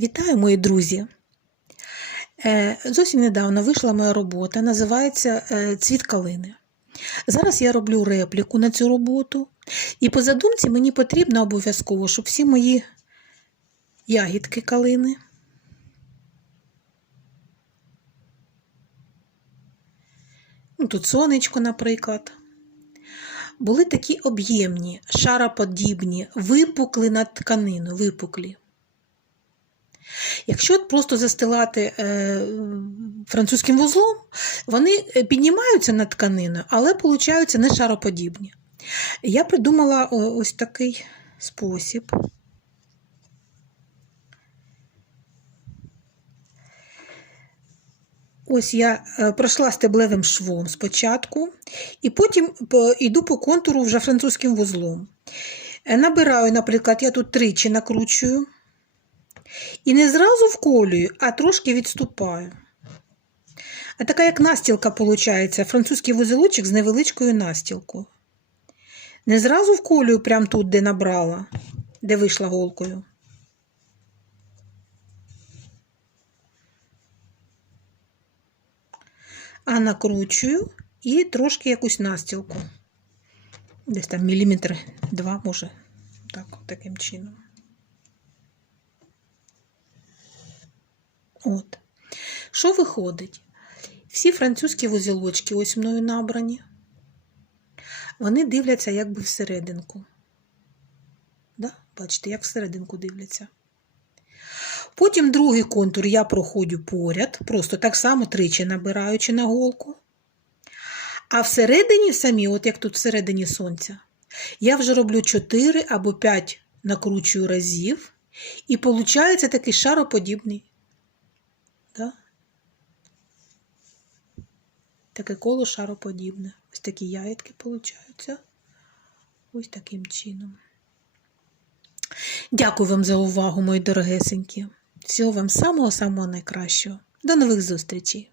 Вітаю, мої друзі! Е, Зовсім недавно вийшла моя робота, називається е, Цвіт калини. Зараз я роблю репліку на цю роботу, і по задумці мені потрібно обов'язково, щоб всі мої ягідки калини. Ну, тут сонечко, наприклад. Були такі об'ємні, шароподібні, випукли на тканину, випуклі. Якщо просто застилати е, французьким вузлом, вони е, піднімаються над тканиною, але получаються не шароподібні. Я придумала ось такий спосіб. Ось я е, пройшла стеблевим швом спочатку, і потім йду по контуру вже французьким вузлом. Набираю, наприклад, я тут тричі накручую. І не зразу вколюю, а трошки відступаю. А така як настілка виходить, французький вузелочок з невеличкою настілкою. Не зразу вколюю прямо тут, де набрала, де вийшла голкою. А накручую і трошки якусь настілку. Десь там міліметр два, може, так, таким чином. От. Що виходить? Всі французькі вузілочки, ось мною набрані, вони дивляться якби всерединку. Да? Бачите, як всерединку дивляться. Потім другий контур я проходжу поряд, просто так само тричі набираючи на голку. А всередині самі, от як тут всередині сонця, я вже роблю 4 або 5 накручую разів, і виходить такий шароподібний Да? Таке коло шароподібне. Ось такі яєтки получаються. Ось таким чином. Дякую вам за увагу, мої дорогесенькі. Всього вам самого-самого найкращого. До нових зустрічей!